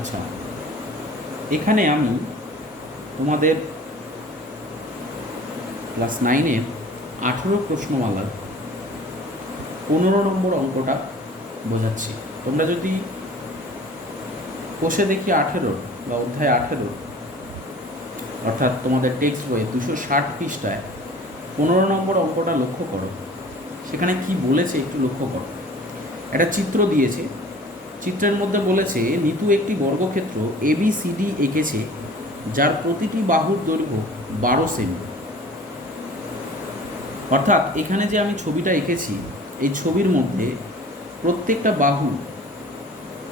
আচ্ছা, এখানে আমি তোমাদের ক্লাস 9-এর 18 প্রশ্নমালার 15 নম্বর অঙ্কটা বোঝাচ্ছি। তোমরা যদি কোষে দেখি 18 বা অধ্যায় 18 অর্থাৎ তোমাদের টেক্সট বইয়ে 260 পৃষ্ঠায় 15 নম্বর অঙ্কটা লক্ষ্য করো, সেখানে কি বলেছে একটু লক্ষ্য করো। একটা চিত্র দিয়েছে, চিত্রের মধ্যে বলেছে নিতু একটি বর্গক্ষেত্র ABCD এঁকেছে যার প্রতিটি বাহুর দৈর্ঘ্য 12 সেমি। অর্থাৎ এখানে যে আমি ছবিটা এঁকেছি, এই ছবির মধ্যে প্রত্যেকটা বাহু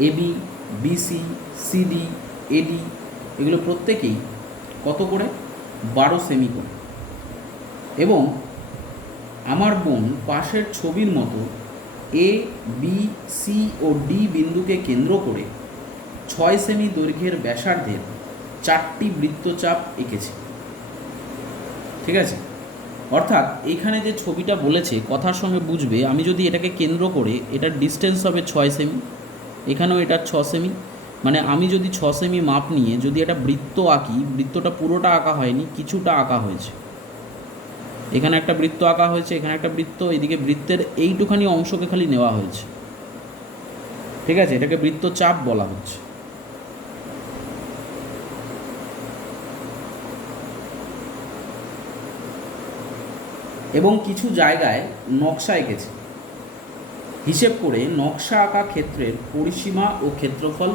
AB, BC, CD, AD এগুলো প্রত্যেকেই কত করে 12 সেমি করে। এবং আমার বোন পাশের ছবির মতো A, B, C O D বিন্দুকে কেন্দ্র করে 6 সেমি দৈর্ঘ্যের ব্যাসার্ধের 4টি বৃত্তচাপ এঁকেছে। ঠিক আছে, অর্থাৎ এখানে যে ছবিটা বলেছে কথার সঙ্গে বুঝবে, আমি যদি এটাকে কেন্দ্র করে এটার ডিস্টেন্স হবে 6 সেমি, এখানেও এটা 6 সেমি, মানে আমি যদি 6 সেমি মাপ নিয়ে যদি একটা বৃত্ত আঁকি, বৃত্তটা পুরোটা আঁকা হয়নি, কিছুটা আঁকা হয়েছে। এখানে একটা বৃত্ত আঁকা হয়েছে, এখানে একটা বৃত্ত, এদিকে বৃত্তের এইটুখানি অংশকে খালি নেওয়া হয়েছে। ঠিক আছে, এটাকে বৃত্তচাপ বলা হচ্ছে। এবং কিছু জায়গায় নকশা এঁকেছে। হিসেব করে নকশা আঁকা ক্ষেত্রের পরিসীমা ও ক্ষেত্রফল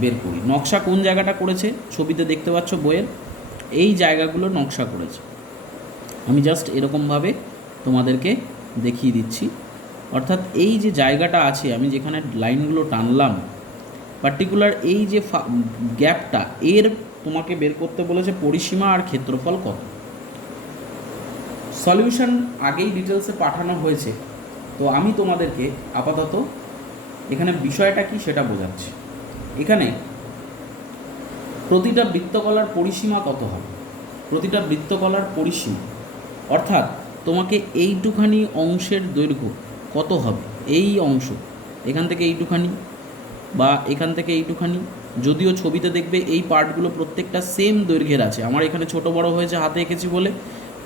বের করি। নকশা কোন জায়গাটা করেছে ছবিতে দেখতে পাচ্ছ বইয়ের, এই জায়গাগুলো নকশা করেছে। আমি জাস্ট এরকমভাবে তোমাদেরকে দেখিয়ে দিচ্ছি। অর্থাৎ এই যে জায়গাটা আছে, আমি যেখানে লাইনগুলো টানলাম, পার্টিকুলার এই যে গ্যাপটা, এর তোমাকে বের করতে বলেছে পরিসীমা আর ক্ষেত্রফল কত। সলিউশন আগেই ডিটেলসে পাঠানো হয়েছে, তো আমি তোমাদেরকে আপাতত এখানে বিষয়টা কি সেটা বোঝাচ্ছি। এখানে প্রতিটা বৃত্তকলার পরিসীমা কত হবে, প্রতিটা বৃত্তকলার পরিসীমা অর্থাৎ তোমাকে এইটুখানি অংশের দৈর্ঘ্য কত হবে, এই অংশ এখান থেকে এইটুখানি বা এখান থেকে এইটুখানি, যদিও ছবিতে দেখবে এই পার্টগুলো প্রত্যেকটা সেম দৈর্ঘ্যের আছে। আমার এখানে ছোট বড় হয়েছে হাতে এঁকেছি বলে,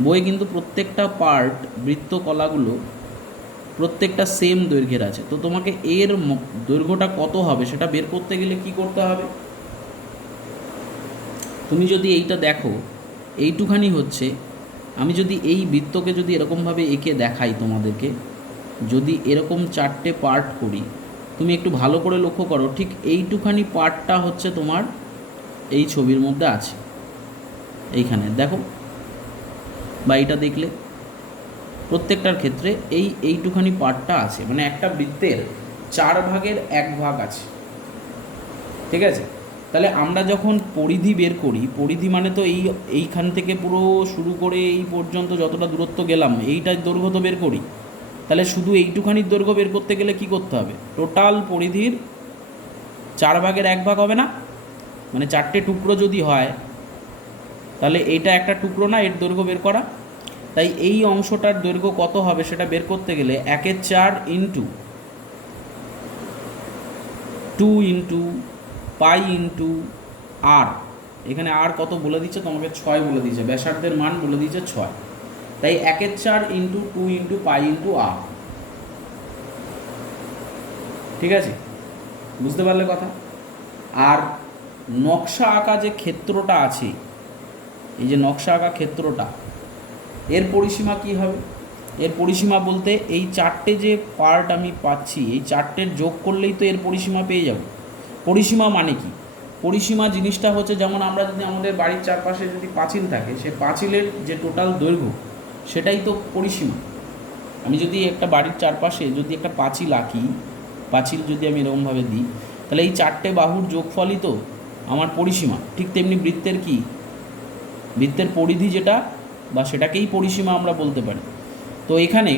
বইয়ে কিন্তু প্রত্যেকটা পার্ট বৃত্তকলাগুলো প্রত্যেকটা সেম দৈর্ঘ্যের আছে। তো তোমাকে এর দৈর্ঘ্যটা কত হবে সেটা বের করতে গেলে কি করতে হবে, তুমি যদি এইটা দেখো এইটুখানি হচ্ছে, আমি যদি এই বৃত্তকে যদি এরকমভাবে এঁকে দেখাই তোমাদেরকে, যদি এরকম 4টে পার্ট করি, তুমি একটু ভালো করে লক্ষ্য করো, ঠিক এইটুখানি পার্টটা হচ্ছে তোমার এই ছবির মধ্যে আছে, এইখানে দেখো বা এইটা দেখলে প্রত্যেকটার ক্ষেত্রে এইটুখানি পার্টটা আছে, মানে একটা বৃত্তের 4 ভাগের 1 ভাগ আছে। ঠিক আছে, তাহলে আমরা যখন পরিধি বের করি, পরিধি মানে তো এইখান থেকে পুরো শুরু করে এই পর্যন্ত যতটা দূরত্ব গেলাম এইটার দৈর্ঘ্য তো বের করি। তাহলে শুধু এইটুখানির দৈর্ঘ্য বের করতে গেলে কি করতে হবে, টোটাল পরিধির 4 ভাগের 1 ভাগ হবে না, মানে 4টে টুকরো যদি হয় তাহলে এইটা একটা টুকরো না, এর দৈর্ঘ্য বের করা। তাই এই অংশটার দৈর্ঘ্য কত হবে সেটা বের করতে গেলে 1/4 ইন্টু 2 ইন্টু পাই ইন্টু আর, এখানে আর কত বলে দিচ্ছে তোমাকে, 6 বলে দিচ্ছে, ব্যাসার্ধের মান বলে দিচ্ছে 6। তাই 1/4 ইন্টু 2 ইন্টু পাই ইন্টু আর। ঠিক আছে, বুঝতে পারলে কথা। আর নকশা আঁকা যে ক্ষেত্রটা আছে, এই যে নকশা আঁকা ক্ষেত্রটা, এর পরিসীমা কি হবে, এর পরিসীমা বলতে এই 4টে যে পার্ট আমি পাচ্ছি, এই 4টের যোগ করলেই তো এর পরিসীমা পেয়ে যাব। পরিসীমা মানে কি, পরিসীমা জিনিসটা হচ্ছে যেমন আমরা যদি আমাদের বাড়ির চারপাশে যদি পাঁচিল থাকে, সে পাঁচিলের যে টোটাল দৈর্ঘ্য সেটাই তো পরিসীমা। আমি যদি একটা বাড়ির চারপাশে যদি একটা পাঁচিল আঁকি, পাঁচিল যদি আমি এরকমভাবে দিই, তাহলে এই 4টে বাহুর যোগফলই তো আমার পরিসীমা। ঠিক তেমনি বৃত্তের কি, বৃত্তের পরিধি যেটা বা সেটাকেই পরিসীমা আমরা বলতে পারি। তো এখানে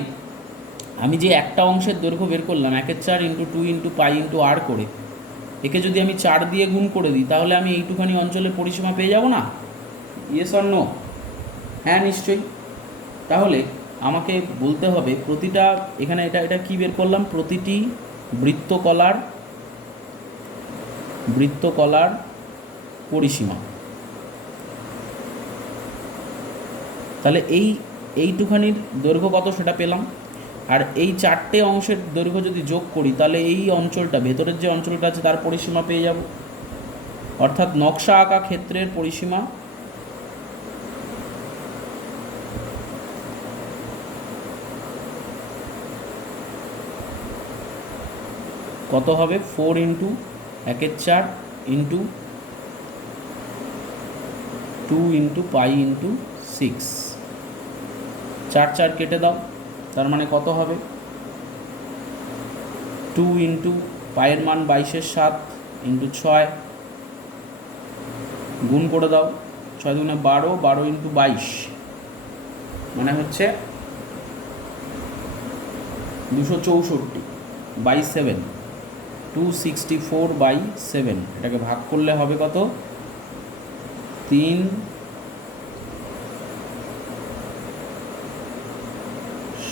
আমি যে একটা অংশের দৈর্ঘ্য বের করলাম 1/4 ইন্টু 2 ইন্টু পাই ইন্টু আর করে, একে যদি আমি 4 দিয়ে গুণ করে দিই তাহলে আমি এইটুখানি অঞ্চলের পরিসীমা পেয়ে যাব না? Yes or no? হ্যাঁ নিশ্চয়ই। তাহলে আমাকে বলতে হবে প্রতিটা, এখানে এটা কি বের করলাম, প্রতিটি বৃত্তকলার বৃত্তকলার পরিসীমা। তাহলে এইটুখানির দৈর্ঘ্য কত সেটা পেলাম, আর এই চারটে অংশের দৈর্ঘ্য যদি যোগ করি তাহলে এই অঞ্চলটা, ভেতরের যে অঞ্চলটা আছে তার পরিসীমা পেয়ে যাব। অর্থাৎ নকশা আঁকা ক্ষেত্রের পরিসীমা কত হবে? 4 into 1/4 into 2 into pi into 6, 4 4 কেটে দাও, তার মানে কত হবে? 2 ইন্টু পায়ের মান 22/7 ইন্টু 6, গুণ করে দাও, 6 দুগুণে 12, 12 ইন্টু 22 মানে হচ্ছে 264 বাই 7, 264/7। এটাকে ভাগ করলে হবে কত? 3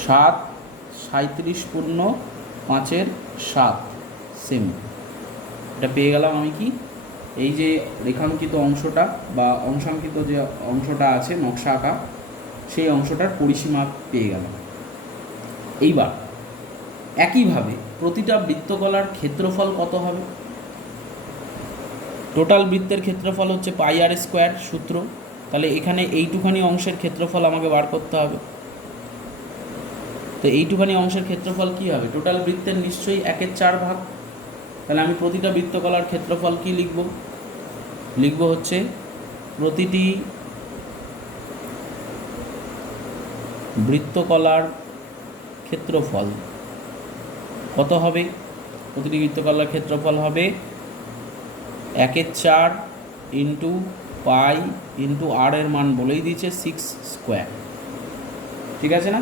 7 37.5/7 সেমি। এটা পেয়ে গেলাম আমি কি, এই যে রেখাঙ্কিত অংশটা বা অংশাঙ্কিত যে অংশটা আছে নকশা আঁকা, সেই অংশটার পরিসীমা পেয়ে গেলাম। এইবার একইভাবে প্রতিটা বৃত্তকলার ক্ষেত্রফল কত হবে? টোটাল বৃত্তের ক্ষেত্রফল হচ্ছে πr² সূত্র। তাহলে এখানে এইটুখানি অংশের ক্ষেত্রফল আমাকে বার করতে হবে। তো এইটুখানি অংশের ক্ষেত্রফল কী হবে? টোটাল বৃত্তের নিশ্চয়ই 1/4 ভাগ। তাহলে আমি প্রতিটা বৃত্তকলার ক্ষেত্রফল কি লিখব? লিখব হচ্ছে প্রতিটি বৃত্তকলার ক্ষেত্রফল কত হবে? প্রতিটি বৃত্তকলার ক্ষেত্রফল হবে 1/4 ইন্টু পাই ইন্টু আর এর মান বলেই দিয়েছে 6²। ঠিক আছে না?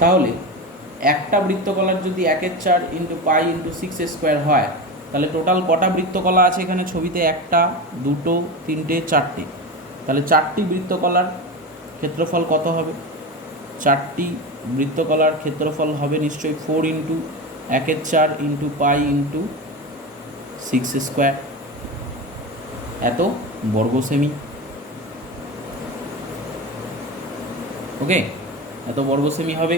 তাহলে একটা বৃত্তকলার যদি 1/4 ইন্টু পাই ইন্টু 6² হয়, তাহলে টোটাল কটা বৃত্তকলা আছে এখানে ছবিতে? 1টা 2টো 3টে 4টে। তাহলে 4টি বৃত্তকলার ক্ষেত্রফল কত হবে? 4টি বৃত্তকলার ক্ষেত্রফল হবে নিশ্চয়ই 4 ইন্টু 1/4 ইন্টু পাই ইন্টু 6², এত বর্গ সেমি। ওকে, এত বর্গ সেমি হবে।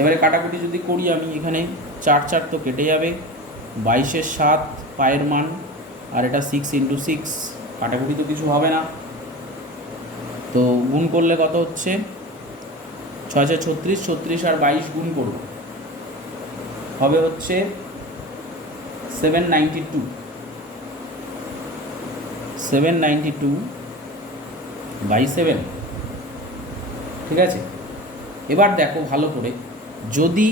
এবারে কাটাকুটি যদি করি আমি, এখানে 4 4 তো কেটে যাবে, 22/7 পায়ের মান, আর এটা 6 ইন্টু 6, কাটাকুটি তো কিছু হবে না। তো গুণ করলে কত হচ্ছে? 6 6 36, 36 আর 22 গুণ করব, হবে হচ্ছে 792, 792/7। ঠিক আছে, এবার দেখো ভালো করে, যদি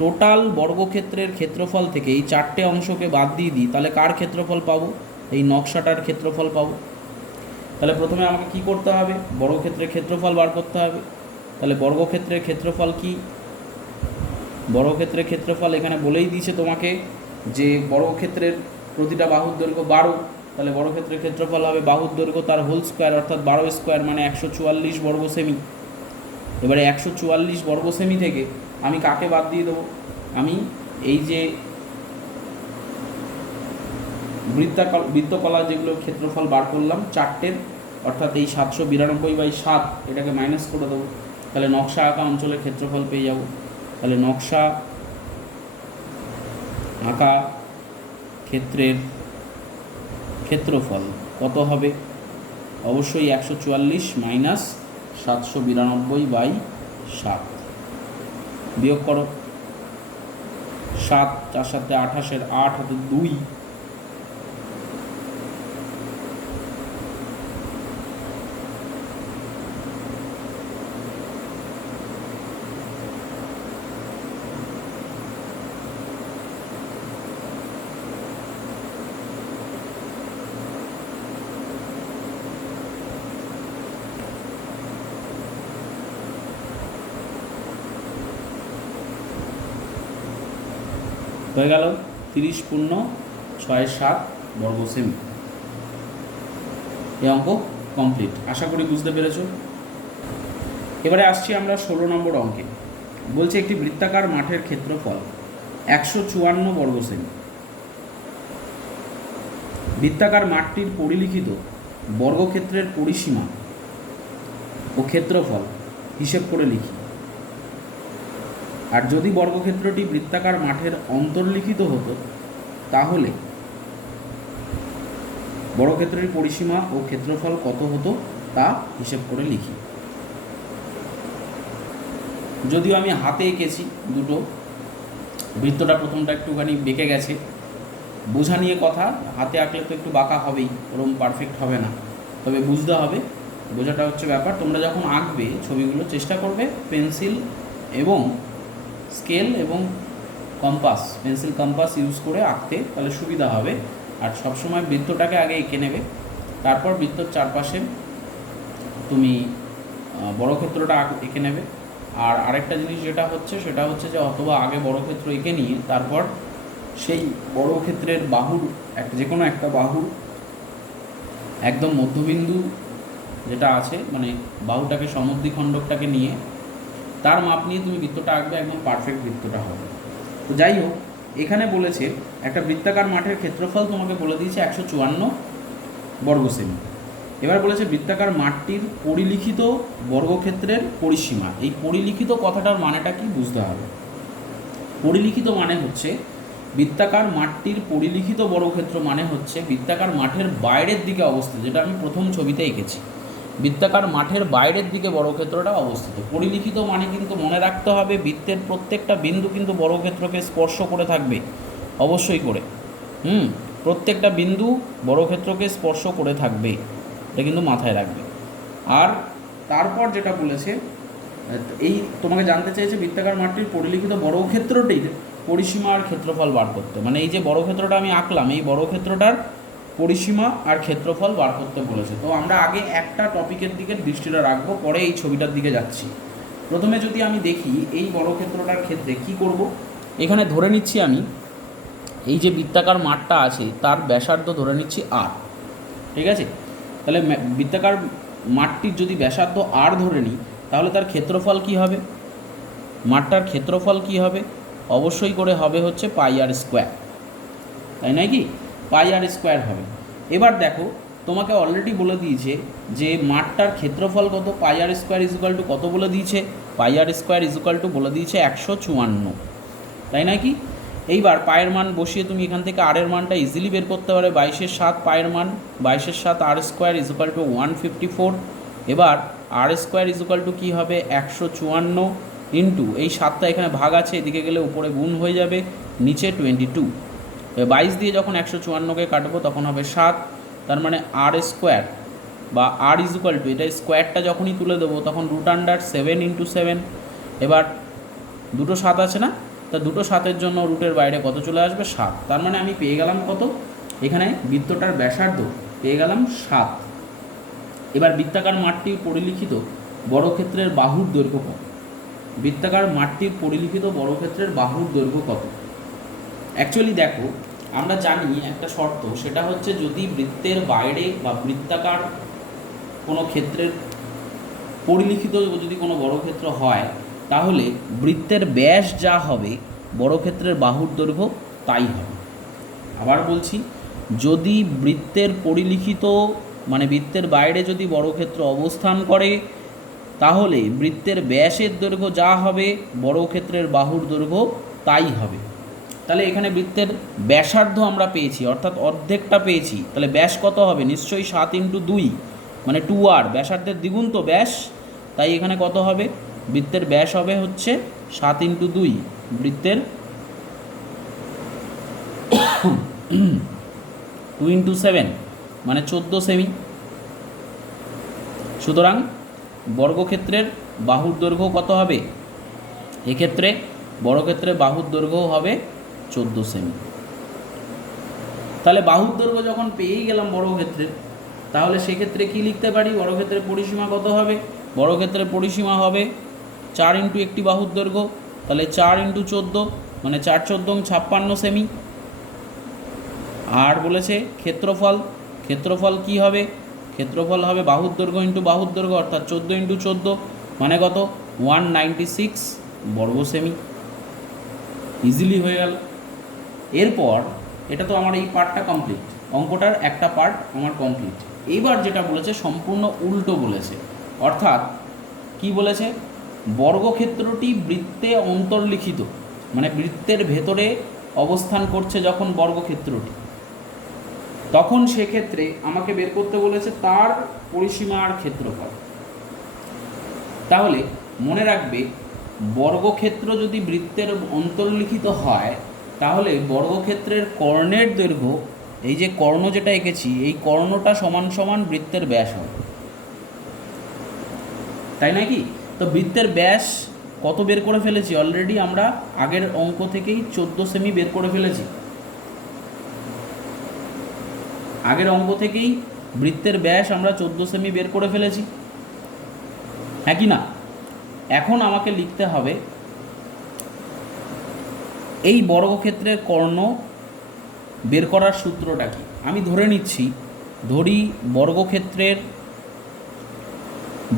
টোটাল বর্গক্ষেত্রের ক্ষেত্রফল থেকে এই 4টে অংশকে বাদ দিয়ে দিই তাহলে কার ক্ষেত্রফল পাবো? এই নকশাটার ক্ষেত্রফল পাবো। তাহলে প্রথমে আমাকে কি করতে হবে? বর্গক্ষেত্রের ক্ষেত্রফল বার করতে হবে। তাহলে বর্গক্ষেত্রের ক্ষেত্রফল কি? বর্গক্ষেত্রের ক্ষেত্রফল এখানে বলেই দিয়েছে তোমাকে যে বর্গক্ষেত্রের প্রতিটা বাহুর দৈর্ঘ্য 12, তাহলে বর্গক্ষেত্রের ক্ষেত্রফল হবে বাহুর দৈর্ঘ্য তার হোল স্কোয়ার, অর্থাৎ 12² মানে 144 বর্গ সেমি। এবারে 144 বর্গ সেমি থেকে আমি কাকে বাদ দিয়ে দেবো? আমি এই যে বৃত্তকলা যেগুলো ক্ষেত্রফল বার করলাম 4টের, অর্থাৎ এই 792/7, এটাকে মাইনাস করে দেবো। তাহলে নকশা আঁকা অঞ্চলের ক্ষেত্রফল পেয়ে যাব। তাহলে নকশা আঁকা ক্ষেত্রের ক্ষেত্রফল কত হবে? অবশ্যই 144 মাইনাস 792/7, বিয়োগ করো। 7 4 7 28, 8 হাতে 2, হয়ে গেল 30.67 বর্গ সেমি। এই অঙ্ক কমপ্লিট। আশা করি বুঝতে পেরেছো। এবারে আসছি আমরা 16 নম্বর অঙ্কে। বলছে একটি বৃত্তাকার মাঠের ক্ষেত্রফল 154 বর্গ সেমি। বৃত্তাকার মাঠটির পরিলিখিত বর্গক্ষেত্রের পরিসীমা ও ক্ষেত্রফল হিসেব করে লিখি। আর যদি বর্গক্ষেত্রটি বৃত্তাকার মাঠের অন্তর্লিখিত হতো তাহলে বর্গক্ষেত্রের পরিসীমা ও ক্ষেত্রফল কত হতো তা হিসেব করে লিখি। যদিও আমি হাতে এঁকেছি দুটো, বৃত্তটা প্রথমটা একটুখানি বেঁকে গেছে, বোঝা নিয়ে কথা, হাতে আঁকলে তো একটু বাঁকা হবেই, ওরকম পারফেক্ট হবে না, তবে বুঝতে হবে, বোঝাটা হচ্ছে ব্যাপার। তোমরা যখন আঁকবে ছবিগুলো চেষ্টা করবে পেন্সিল এবং স্কেল এবং কম্পাস, পেন্সিল কম্পাস ইউজ করে আঁকতে, তাহলে সুবিধা হবে। আর সবসময় বৃত্তটাকে আগে এঁকে নেবে, তারপর বৃত্তর চারপাশে তুমি বর্গক্ষেত্রটা এঁকে নেবে। আর আরেকটা জিনিস যেটা হচ্ছে সেটা হচ্ছে যে অথবা আগে বর্গক্ষেত্র এঁকে নিয়ে তারপর সেই বর্গক্ষেত্রের বাহুর যে কোনো একটা বাহুর একদম মধ্যবিন্দু যেটা আছে, মানে বাহুটাকে সমদ্বিখণ্ডকটাকে নিয়ে তার মাপ নিয়ে তুমি বৃত্তটা আঁকবে, একদম পারফেক্ট বৃত্তটা হবে। তো যাই হোক, এখানে বলেছে একটা বৃত্তাকার মাঠের ক্ষেত্রফল তোমাকে বলে দিয়েছে 154 বর্গ সেমি। এবার বলেছে বৃত্তাকার মাঠটির পরিলিখিত বর্গক্ষেত্রের পরিসীমা। এই পরিলিখিত কথাটার মানেটা কি বুঝতে হবে। পরিলিখিত মানে হচ্ছে বৃত্তাকার মাঠটির পরিলিখিত বর্গক্ষেত্র মানে হচ্ছে বৃত্তাকার মাঠের বাইরের দিকে অবস্থিত, যেটা আমি প্রথম ছবিতে এঁকেছি। বৃত্তাকার মাঠের বাইরের দিকে বর্গক্ষেত্রটা অবস্থিত। পরিলিখিত মানে কিন্তু মনে রাখতে হবে বৃত্তের প্রত্যেকটা বিন্দু কিন্তু বর্গক্ষেত্রকে স্পর্শ করে থাকবে, অবশ্যই করে। প্রত্যেকটা বিন্দু বর্গক্ষেত্রকে স্পর্শ করে থাকবে, এটা কিন্তু মাথায় রাখবে। আর তারপর যেটা বলেছে, এই তোমাকে জানতে চেয়েছে বৃত্তাকার মাঠটির পরিলিখিত বর্গক্ষেত্রটির পরিসীমা আর ক্ষেত্রফল বার করতে, মানে এই যে বর্গক্ষেত্রটা আমি আঁকলাম এই বর্গক্ষেত্রটার পরিসীমা আর ক্ষেত্রফল বার করতে বলেছে। তো আমরা আগে একটা টপিকের দিকে দৃষ্টিটা রাখবো, পরে এই ছবিটার দিকে যাচ্ছি। প্রথমে যদি আমি দেখি এই বর্গক্ষেত্রটার ক্ষেত্রে কি করব, এখানে ধরে নিচ্ছি আমি এই যে বৃত্তাকার মাঠটা আছে তার ব্যাসার্ধ ধরে নিচ্ছি আর, ঠিক আছে। তাহলে বৃত্তাকার মাঠটির যদি ব্যাসার্ধ আর ধরে নিই তাহলে তার ক্ষেত্রফল কি হবে, মাঠটার ক্ষেত্রফল কি হবে, অবশ্যই করে হবে হচ্ছে পাই আর স্কোয়ার, তাই নয় কি, পাই আর স্কোয়ার হবে। এবার দেখো তোমাকে অলরেডি বলে দিয়েছে যে মাঠটার ক্ষেত্রফল কত, পাই আর স্কোয়ার ইজুকাল টু কত বলে দিয়েছে, পাই আর স্কোয়ার ইজুকাল টু বলে দিয়েছে 154, তাই নয় কি। এইবার পায়ের মান বসিয়ে তুমি এখান থেকে আর এর মানটা ইজিলি বের করতে পারবে। 22/7 পায়ের মান, 22/7 আর স্কোয়ার ইজুকাল টু 154। এবার আর স্কোয়ার ইজুকাল টু কী হবে 154 ইন্টু এই 7টা এখানে ভাগ আছে, এদিকে গেলে উপরে গুণ হয়ে যাবে, নিচে 22। 22 দিয়ে যখন 154কে কাটবো তখন হবে 7, তার মানে আর স্কোয়ার বা আর ইজুকাল টু, এটা স্কোয়ারটা যখনই তুলে দেবো তখন √7 × 7। এবার দুটো 7 আছে না, তা দুটো 7-এর জন্য রুটের বাইরে কত চলে আসবে 7, তার মানে আমি পেয়ে গেলাম কত, এখানে বৃত্তটার ব্যাসার্ধ পেয়ে গেলাম 7। এবার বৃত্তাকার মাঠটির পরিলিখিত বর্গক্ষেত্রের বাহুর দৈর্ঘ্য কত, বৃত্তাকার মাঠটির পরিলিখিত বর্গক্ষেত্রের বাহুর দৈর্ঘ্য কত। অ্যাকচুয়ালি দেখো আমরা জানি একটা শর্ত, সেটা হচ্ছে যদি বৃত্তের বাইরে বা বৃত্তাকার কোনো ক্ষেত্রের পরিলিখিত যদি কোনো বর্গক্ষেত্র হয় তাহলে বৃত্তের ব্যাস যা হবে বর্গক্ষেত্রের বাহুর দৈর্ঘ্য তাই হবে। আবার বলছি, যদি বৃত্তের পরিলিখিত মানে বৃত্তের বাইরে যদি বর্গক্ষেত্র অবস্থান করে তাহলে বৃত্তের ব্যাসের দৈর্ঘ্য যা হবে বর্গক্ষেত্রের বাহুর দৈর্ঘ্য তাই হবে। তাহলে এখানে বৃত্তের ব্যাসার্ধ আমরা পেয়েছি, অর্থাৎ অর্ধেকটা পেয়েছি, তাহলে ব্যাস কত হবে, নিশ্চয়ই 7 × 2 মানে 2r, ব্যাসার্ধের দ্বিগুণ তো ব্যাস, তাই এখানে কত হবে, বৃত্তের ব্যাস হবে হচ্ছে 7 × 2, বৃত্তের 2 × 7 মানে 14 সেমি। সুতরাং বর্গক্ষেত্রের বাহুর দৈর্ঘ্য কত হবে, এক্ষেত্রে বর্গক্ষেত্রের বাহুর দৈর্ঘ্য হবে 14 সেমি। তাহলে বাহুর দৈর্ঘ্য যখন পেয়েই গেলাম বর্গক্ষেত্রের, তাহলে সেক্ষেত্রে কি লিখতে পারি, বর্গক্ষেত্রের পরিসীমা কত হবে, বর্গক্ষেত্রের পরিসীমা হবে 4 × একটি বাহুর দৈর্ঘ্য, তাহলে 4 × 14 মানে 4 × 14 56 সেমি। আর বলেছে ক্ষেত্রফল, ক্ষেত্রফল কি হবে, ক্ষেত্রফল হবে বাহুর দৈর্ঘ্য ইন্টু বাহুর দৈর্ঘ্য, অর্থাৎ 14 × 14 মানে কত 196 বর্গ সেমি, ইজিলি হয়ে গেল। এরপর এটা তো আমার এই পার্টটা কমপ্লিট, অঙ্কটার একটা পার্ট আমার কমপ্লিট। এইবার যেটা বলেছে সম্পূর্ণ উল্টো বলেছে, অর্থাৎ কি বলেছে, বর্গক্ষেত্রটি বৃত্তে অন্তর্লিখিত, মানে বৃত্তের ভেতরে অবস্থান করছে যখন বর্গক্ষেত্রটি, তখন সেক্ষেত্রে আমাকে বের করতে বলেছে তার পরিসীমার ক্ষেত্রফল। তাহলে মনে রাখবে, বর্গক্ষেত্র যদি বৃত্তের অন্তর্লিখিত হয় তাহলে বর্গক্ষেত্রের কর্ণের দৈর্ঘ্য, এই যে কর্ণ যেটা এঁকেছি এই কর্ণটা সমান সমান বৃত্তের ব্যাস হবে, তাই নাকি? তো বৃত্তের ব্যাস কত বের করে ফেলেছি অলরেডি আমরা, আগের অঙ্ক থেকেই 14 সেমি বের করে ফেলেছি। আগের অঙ্ক থেকেই বৃত্তের ব্যাস আমরা 14 সেমি বের করে ফেলেছি, হ্যাঁ কি না? এখন আমাকে লিখতে হবে এই বর্গক্ষেত্রের কর্ণ বের করার সূত্রটা কি। আমি ধরে নিচ্ছি, ধরি বর্গক্ষেত্রের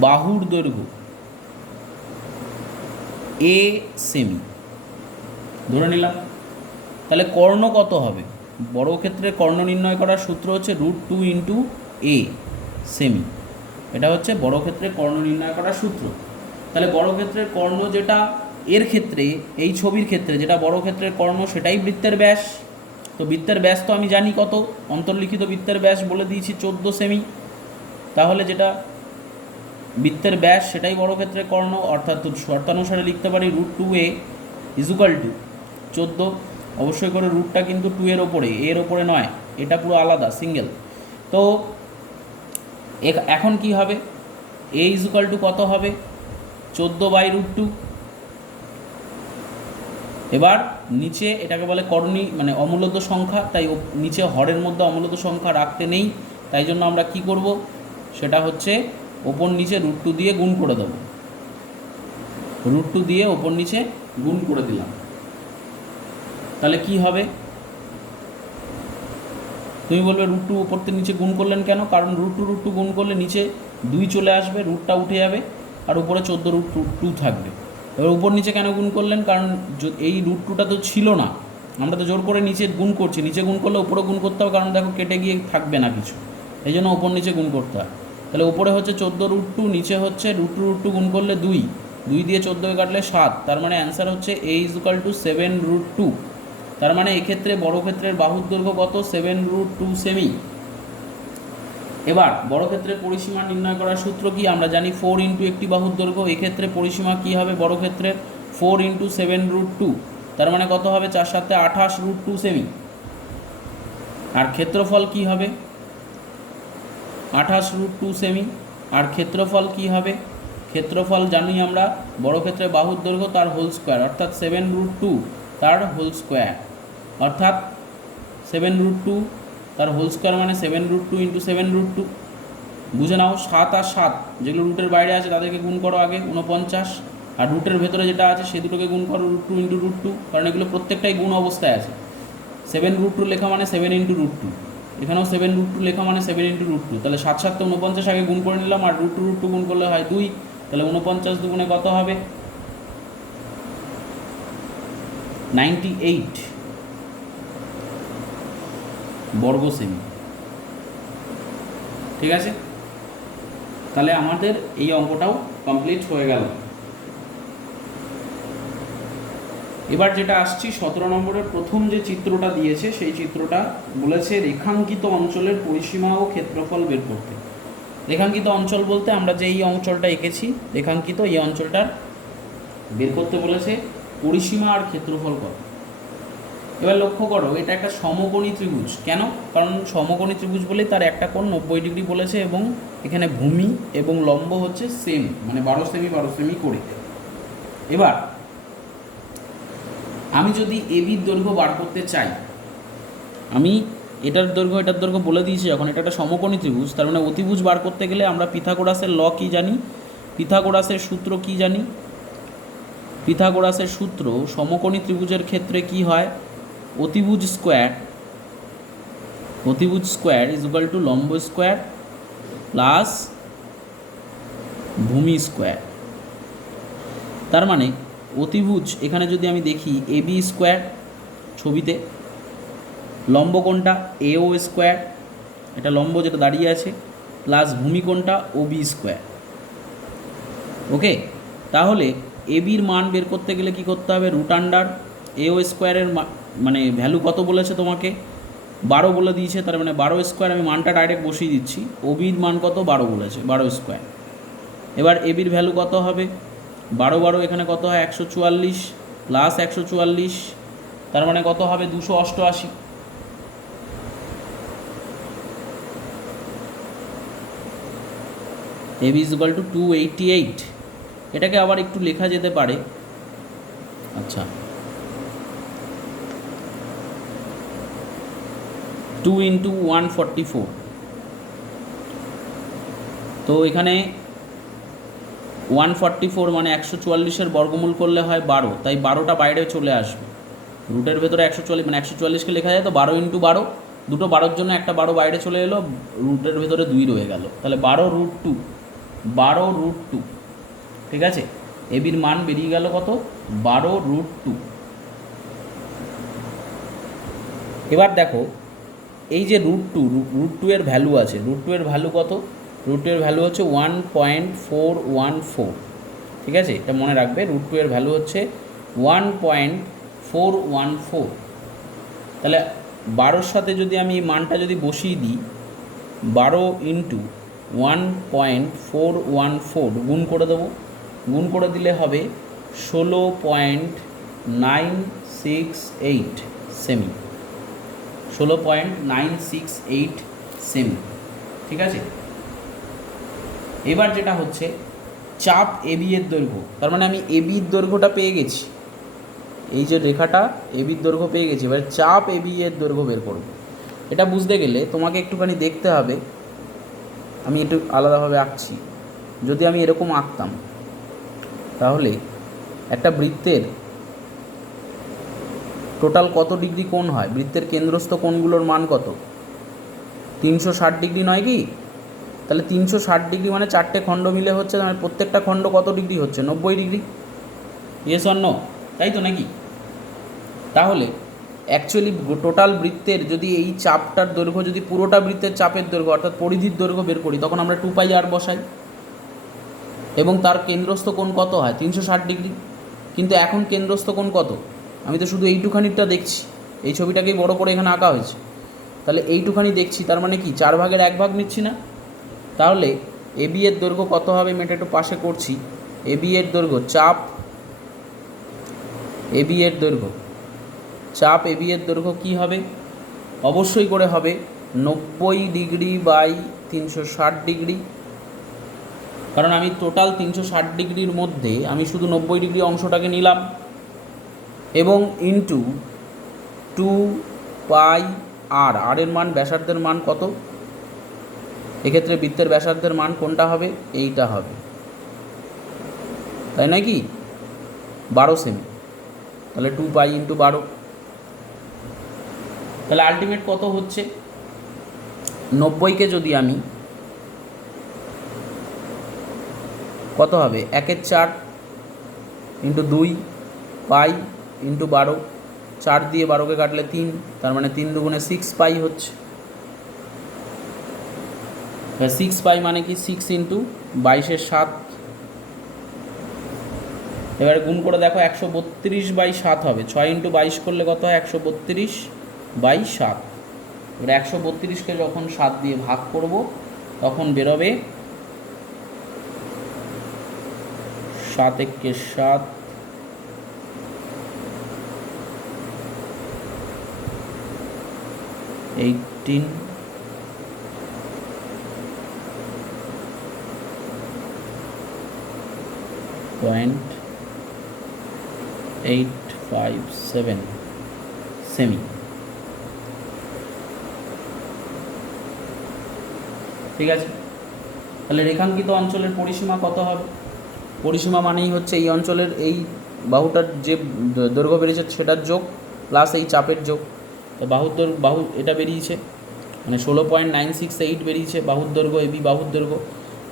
বাহুর দৈর্ঘ্য এ সেমি ধরে নিলাম, তাহলে কর্ণ কত হবে? বর্গক্ষেত্রের কর্ণ নির্ণয় করার সূত্র হচ্ছে √2 ইন্টু এ সেমি, এটা হচ্ছে বর্গক্ষেত্রের কর্ণ নির্ণয় করার সূত্র। তাহলে বর্গক্ষেত্রের কর্ণ যেটা এর ক্ষেত্রে, এই ছবির ক্ষেত্রে যেটা বর্গক্ষেত্রের কর্ণ সেটাই বৃত্তের ব্যাস। তো বৃত্তের ব্যাস তো আমি জানি কত, অন্তর্লিখিত বৃত্তের ব্যাস বলে দিয়েছি 14 সেমি। তাহলে যেটা বৃত্তের ব্যাস সেটাই বর্গক্ষেত্রের কর্ণ, অর্থাৎ শর্তানুসারে লিখতে পারি √2a ইজুকাল টু 14, অবশ্যই করে রুটটা কিন্তু 2 এর ওপরে, এর ওপরে নয়, এটা পুরো আলাদা সিঙ্গেল। তো এখন কি হবে, a ইজুকাল টু কত হবে 14/√2। এবার নিচে এটাকে বলে করণী, মানে অমূলদ সংখ্যা, তাই নিচে হরের মধ্যে অমূলদ সংখ্যা রাখতে নেই, তাই জন্য আমরা কি করব, সেটা হচ্ছে ওপর নিচে √2 দিয়ে গুণ করে দেবো, √2 দিয়ে ওপর নিচে গুণ করে দিলাম। তাহলে কি হবে, তুমি বলবে √2 উপর থেকে নিচে গুণ করলেন কেন? কারণ √2 গুণ করলে নিচে 2 চলে আসবে, রুটটা উঠে যাবে, আর উপরে 14√2 থাকবে। এবার উপর নিচে কেন গুণ করলেন? কারণ এই √2টা তো ছিল না, আমরা তো জোর করে নিচে গুণ করছি, নিচে গুণ করলে উপরে গুণ করতে হবে, কারণ দেখো কেটে গিয়ে থাকবে না কিছু, এই জন্য উপর নিচে গুণ করতে হয়। তাহলে উপরে হচ্ছে 14√2, নিচে হচ্ছে √2 গুণ করলে 2, 2 দিয়ে 14কে কাটলে 7, তার মানে অ্যান্সার হচ্ছে a ইজুকাল টু 7√2। তার মানে এক্ষেত্রে বর্গক্ষেত্রের বাহুর দৈর্ঘ্য কত, 7√2 সেমি। এবার বর্গক্ষেত্রের পরিসীমা নির্ণয় করার সূত্র কি, আমরা জানি 4 ইন্টু একটি বাহুর দৈর্ঘ্য, এক্ষেত্রে পরিসীমা কি হবে বর্গক্ষেত্রের 4 ইন্টু 7√2, তার মানে কত হবে 4 7 28√2 সেমি। আর ক্ষেত্রফল কি হবে 28√2 সেমি। আর ক্ষেত্রফল কি হবে, ক্ষেত্রফল জানি আমরা বর্গক্ষেত্রের বাহুর দৈর্ঘ্য তার হোল স্কোয়ার, অর্থাৎ 7√2 তার হোল স্কোয়ার, অর্থাৎ 7√2 তার হোল স্কোয়ার মানে 7√2 ইন্টু 7√2। বুঝে নাও, 7 আর 7 যেগুলো রুটের বাইরে আছে তাদেরকে গুণ করো আগে 49, আর রুটের ভেতরে যেটা আছে সে দুটোকে গুণ করো √2 ইন্টু √2, কারণ এগুলো প্রত্যেকটাই গুণ অবস্থায় আছে। 7√2 লেখা মানে 7 ইন্টু √2, এখানেও 7√2 লেখা মানে 7 ইন্টু √2, তাহলে 7 7 49 আগে গুণ করে নিলাম, আর √2 গুণ করলে হয় 2, তাহলে 49 দুগুণে কত হবে 98 বর্গ সেমি। ঠিক আছে, তাহলে আমাদের এই অঙ্কটাও কমপ্লিট হয়ে গেল। এবার যেটা আসছি 17 নম্বরের প্রথম যে চিত্রটা দিয়েছে সেই চিত্রটা বলেছে রেখাঙ্কিত অঞ্চলের পরিসীমা ও ক্ষেত্রফল বের করতে। রেখাঙ্কিত অঞ্চল বলতে আমরা যে এই অঞ্চলটা এঁকেছি রেখাঙ্কিত, এই অঞ্চলটার বের করতে বলেছে পরিসীমা আর ক্ষেত্রফল কত। এবার লক্ষ্য করো, এটা একটা সমকোণী ত্রিভুজ। কেন? কারণ সমকোণী ত্রিভুজ বলেই তার একটা কোণ 90 ডিগ্রি বলেছে, এবং এখানে ভূমি এবং লম্ব হচ্ছে সেম, মানে 12 সেমি 12 সেমি করে। এবার আমি যদি এবির দৈর্ঘ্য বার করতে চাই, আমি এটার দৈর্ঘ্য বলে দিয়েছি, যখন এটা একটা সমকোণী ত্রিভুজ, তার মানে অতিভুজ বার করতে গেলে আমরা পিথাগোরাসের ল কি জানি, পিথাগোরাসের সূত্র কি জানি। পিথাগোরাসের সূত্র সমকোণী ত্রিভুজের ক্ষেত্রে কি হয়, অতিভুজ স্কোয়ার ইজ ইকুয়াল টু লম্ব স্কোয়ার প্লাস ভূমি স্কোয়ার। তার মানে অতিভুজ এখানে যদি আমি দেখি এবি স্কোয়ার ছবিতে, লম্ব কোণটা এও স্কোয়ার, এটা লম্ব যেটা দাঁড়িয়ে আছে, প্লাস ভূমি কোণটা ওবি স্কোয়ার। ওকে, তাহলে এবির মান বের করতে গেলে কি করতে হবে? রুট আন্ডার এও স্কোয়ারের মানে ভ্যালু কত বলেছে তোমাকে? 12 বলে দিয়েছে, তার মানে 12 স্কোয়ার, আমি মানটা ডাইরেক্ট বসিয়ে দিচ্ছি। ওবির মান কত? 12 বলেছে, 12 স্কোয়ার। এবার এবির ভ্যালু কত হবে? 12 এখানে কত হয়? 144 প্লাস 144, তার মানে কত হবে? 288। AB is equal to 288। এটাকে আবার একটু লেখা যেতে পারে, আচ্ছা 2 × 144। তো এখানে 144 মানে 144-এর বর্গমূল করলে হয় 12, তাই 12টা বাইরে চলে আসবে। রুটের ভেতরে 144 মানে 144কে লেখা যায় তো 12 × 12, দুটো 12-র জন্য একটা 12 বাইরে চলে এলো, রুটের ভেতরে 2 রয়ে গেল, তাহলে 12√2, 12√2। ঠিক আছে, এবির মান বেরিয়ে গেল কত? 12√2। এবার দেখো এই যে √2 এর ভ্যালু আছে, √2 এর ভ্যালু কত? √2 এর ভ্যালু হচ্ছে 1.414। ঠিক আছে, এটা মনে রাখবে, √2 এর ভ্যালু হচ্ছে 1.414। তাহলে 12-র সাথে যদি আমি এই মানটা যদি বসিয়ে দিই, 12 × 1.414 গুণ করে দেবো, গুণ করে দিলে হবে 16.968 সেমি, 16.968 সেমি। ঠিক আছে, এবার যেটা হচ্ছে চাপ এবি এর দৈর্ঘ্য, তার মানে আমি এবির দৈর্ঘ্যটা পেয়ে গেছি, এই যে রেখাটা এবির দৈর্ঘ্য পেয়ে গেছি। এবার চাপ এবি এর দৈর্ঘ্য বের করব। এটা বুঝতে গেলে তোমাকে একটুখানি দেখতে হবে, আমি একটু আলাদাভাবে আঁকছি। যদি আমি এরকম আঁকতাম, তাহলে একটা বৃত্তের টোটাল কত ডিগ্রি কোণ হয়? বৃত্তের কেন্দ্রস্থ কোণগুলোর মান কত? 360 ডিগ্রি নয় কি? তাহলে 360 ডিগ্রি মানে 4টে খণ্ড মিলে হচ্ছে, মানে প্রত্যেকটা খণ্ড কত ডিগ্রি হচ্ছে? 90 ডিগ্রি। Yes or no? তাই তো নাকি? তাহলে অ্যাকচুয়ালি টোটাল বৃত্তের যদি এই চাপটার দৈর্ঘ্য, যদি পুরোটা বৃত্তের চাপের দৈর্ঘ্য অর্থাৎ পরিধির দৈর্ঘ্য বের করি, তখন আমরা 2πr বসাই এবং তার কেন্দ্রস্থ কোণ কত হয়? 360 ডিগ্রি। কিন্তু এখন কেন্দ্রস্থ কোণ কত? আমি তো শুধু এইটুখানিটা দেখছি, এই ছবিটাকেই বড় করে এখানে আঁকা হয়েছে, তাহলে এইটুখানি দেখছি, তার মানে কি 4/1 নিচ্ছি না? তাহলে এবি এর দৈর্ঘ্য কত হবে? আমি এটা একটু পাশে করছি। এবি এর দৈর্ঘ্য, চাপ এবি এর দৈর্ঘ্য, চাপ এবি এর দৈর্ঘ্য কী হবে? অবশ্যই করে হবে 90 ডিগ্রি বাই 360 ডিগ্রি, কারণ আমি টোটাল 360 ডিগ্রির মধ্যে আমি শুধু 90 ডিগ্রি অংশটাকে নিলাম, এবং ইন্টু 2πr। আর এর মান, ব্যাসার্ধের মান কত? এক্ষেত্রে বৃত্তের ব্যাসার্ধের মান কোনটা হবে? এইটা হবে, তাই নয় কি? 12 সেমি। তাহলে 2π × 12, তাহলে আলটিমেট কত হচ্ছে? 90কে যদি আমি কত হবে? 1/4 × 2 π × 12, 4 দিয়ে 12কে কাটলে 3, তার মানে 3 × 2 = 6π হচ্ছে। 6π মানে কি? 6 × 22/7। এবারে গুণ করে দেখো, 132/7 হবে। 6 × 22 করলে কত হয়? 132/7। এবার 132কে যখন 7 দিয়ে ভাগ করব, তখন বেরোবে 7 × 7, 18.857 সেমি। ঠিক আছে, তাহলে রেখাঙ্কিত অঞ্চলের পরিসীমা কত হবে? পরিসীমা মানেই হচ্ছে এই অঞ্চলের এই বাহুটার যে দৈর্ঘ্য বেরিয়েছে সেটার যোগ প্লাস এই চাপের যোগ। তো বাহু এটা বেরিয়েছে, মানে 16.968 বেরিয়েছে বাহুর দৈর্ঘ্য, এবি বাহুর দৈর্ঘ্য।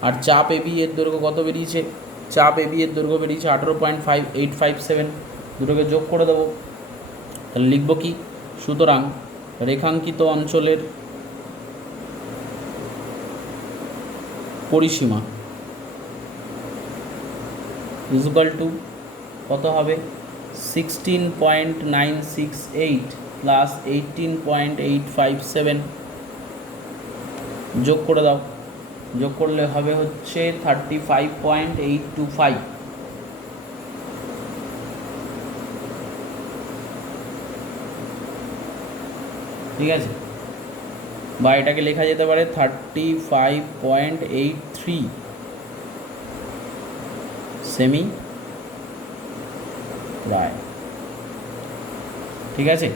আর চাপ এবি এর দৈর্ঘ্য কত বেরিয়েছে? চাপ এবি এর দৈর্ঘ্য বেরিয়েছে 18.5857, দুটোকে যোগ করে দেবো। তাহলে লিখব কি, সুতরাং রেখাঙ্কিত অঞ্চলের পরিসীমা ইজুকাল টু কত হবে, 16.968 প্লাস 18.857, যোগ করে দাও। যোগ করলে হবে হচ্ছে 35.825। ঠিক আছে, বা এটাকে লেখা যেতে পারে 35.83 সেমি প্রায়। ঠিক আছে,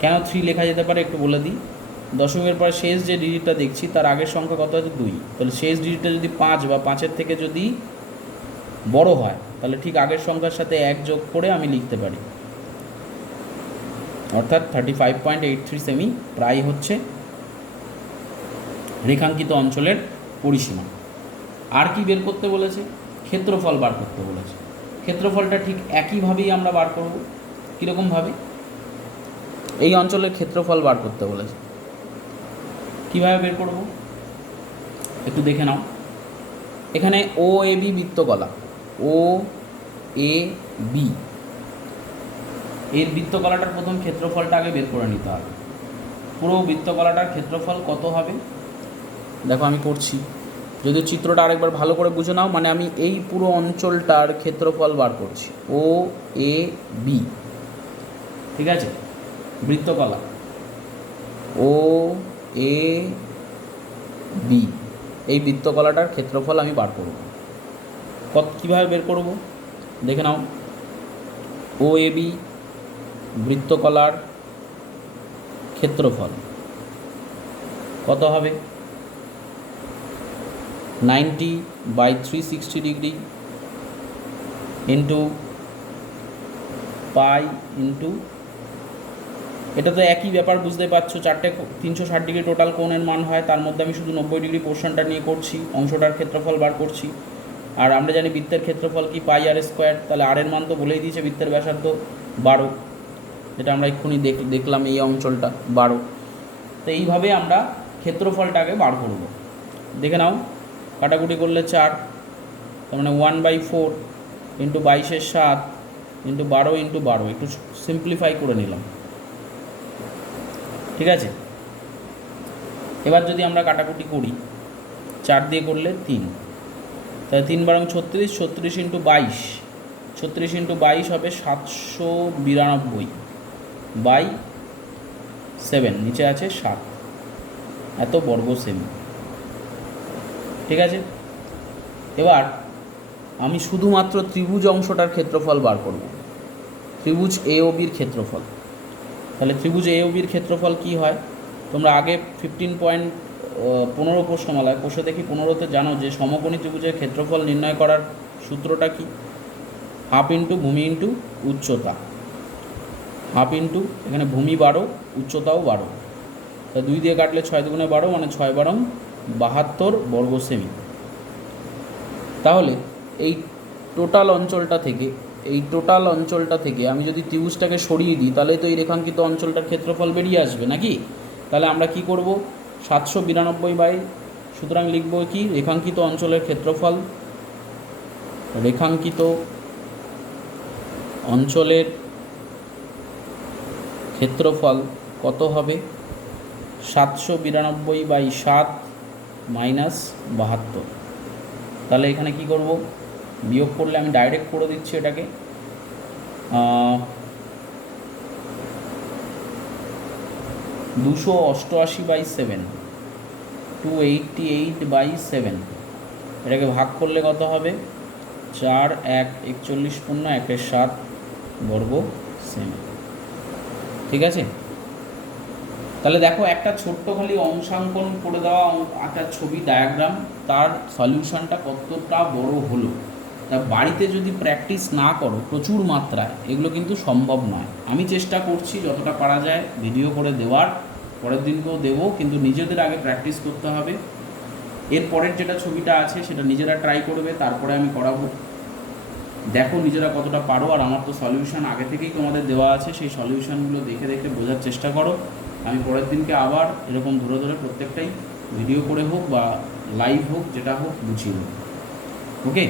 কেন 3 লেখা যেতে পারে একটু বলে দিই। দশমিকের পর শেষ যে ডিজিটটা দেখছি তার আগের সংখ্যা কত আছে, 2। তাহলে শেষ ডিজিটটা যদি 5 বা 5-এর থেকে যদি বড় হয় তাহলে ঠিক আগের সংখ্যার সাথে 1 যোগ করে আমি লিখতে পারি, অর্থাৎ 35.83 সেমি প্রায় হচ্ছে রেখাঙ্কিত অঞ্চলের পরিসীমা। আর কি বের করতে বলেছে, ক্ষেত্রফল বার করতে বলেছে। ক্ষেত্রফলটা ঠিক একইভাবেই আমরা বার করব। কীরকমভাবে, এই অঞ্চলের ক্ষেত্রফল বার করতে বলেছে। কীভাবে বের করব একটু দেখে নাও। এখানে ও A B বৃত্তকলা, O A B এর বৃত্তকলাটার প্রথম ক্ষেত্রফলটা আগে বের করে নিতে হবে। পুরো বৃত্তকলাটার ক্ষেত্রফল কত হবে দেখো আমি করছি, যদি চিত্রটা আরেকবার ভালো করে বুঝে নাও, মানে আমি এই পুরো অঞ্চলটার ক্ষেত্রফল বার করছি, ও এ বি। ঠিক আছে, বৃত্তকলা ও এ বি, এই বৃত্তকলাটার ক্ষেত্রফল আমি বার করব। কীভাবে বের করব দেখে নাও। ও এ বি বৃত্তকলার ক্ষেত্রফল কত হবে, 90/360 ডিগ্রি ইন্টু পাই ইন্টু, এটা তো একই ব্যাপার বুঝতে পারছো, 360 ডিগ্রি টোটাল কোণের মান হয়, তার মধ্যে আমি শুধু 90 ডিগ্রি পোর্শনটা নিয়ে করছি, অংশটার ক্ষেত্রফল বার করছি। আর আমরা জানি বৃত্তের ক্ষেত্রফল কি, পাই আর স্কোয়ার। তাহলে আর এর মান তো বলেই দিয়েছে, বৃত্তের ব্যাসার্ধ 12, যেটা আমরা এক্ষুনি দেখলাম এই অঞ্চলটা 12। তো এইভাবে আমরা ক্ষেত্রফলটাকে বার করব। দেখে নাও, কাটাকুটি করলে 4, তার মানে 1/4 ইন্টু 22/7 ইন্টু 12 ইন্টু 12, একটু সিম্পলিফাই করে নিলাম। ঠিক আছে, এবার যদি আমরা কাটাকুটি করি, 4 দিয়ে করলে 3, তাহলে 3 × 36, 36 ইন্টু 22, 36 ইন্টু 22 হবে 792/7, নিচে আছে 7, এত বর্গ সেমি। ঠিক আছে, এবার আমি শুধুমাত্র ত্রিভুজ অংশটার ক্ষেত্রফল বার করব, ত্রিভুজ এ ও বির ক্ষেত্রফল। তাহলে ত্রিভুজ এ ও বির ক্ষেত্রফল কি হয়, তোমরা আগে 15 প্রশ্নমালায় কোষে দেখি 15তে জানো যে সমকোণী ত্রিভুজের ক্ষেত্রফল নির্ণয় করার সূত্রটা কি, হাফ ইন্টু ভূমি ইন্টু উচ্চতা, হাফ ইন্টু এখানে ভূমি 12, উচ্চতাও 12, তা 2 দিয়ে কাটলে 6 × 12 মানে 6 × 72 বর্গ সেমি। তাহলে এই টোটাল অঞ্চলটা থেকে আমি যদি ত্রিভুজটাকে সরিয়ে দিই তাহলে তো এই রেখাঙ্কিত অঞ্চলটার ক্ষেত্রফল বেরিয়ে আসবে নাকি। তাহলে আমরা কি করব, 792 সুতরাং লিখব কি, রেখাঙ্কিত অঞ্চলের ক্ষেত্রফল, রেখাঙ্কিত অঞ্চলের ক্ষেত্রফল কত হবে, 792/7 - 72। তাহলে এখানে কি করব, বিয়োগ করলে আমি ডাইরেক্ট করে দিচ্ছি এটাকে, 288/7, 288/7, এটাকে ভাগ করলে কত হবে, 4, 1, 41, 1, 7 বর্গ সেমি। ঠিক আছে, তাহলে দেখো একটা ছোট্ট খালি অংশাঙ্কন করে দেওয়া একটা ছবি ডায়াগ্রাম, তার সলিউশনটা কতটা বড় হলো। তা বাড়িতে যদি প্র্যাকটিস না করো প্রচুর মাত্রায়, এগুলো কিন্তু সম্ভব নয়। আমি চেষ্টা করছি যতটা পারা যায় ভিডিও করে দেওয়ার, পরের দিনকেও দেবো, কিন্তু নিজেদের আগে প্র্যাকটিস করতে হবে। এর পরের যেটা ছবিটা আছে সেটা নিজেরা ট্রাই করবে, তারপরে আমি করাবো। দেখো নিজেরা কতটা পারো, আর আমার তো সলিউশন আগে থেকেই তোমাদের দেওয়া আছে, সেই সলিউশনগুলো দেখে দেখে বোঝার চেষ্টা করো। আমি পরের দিনকে আবার এরকম ধরে ধরে প্রত্যেকটাই ভিডিও করে হোক বা লাইভ হোক, যেটা হোক বুঝিয়ে দেবো। ওকে।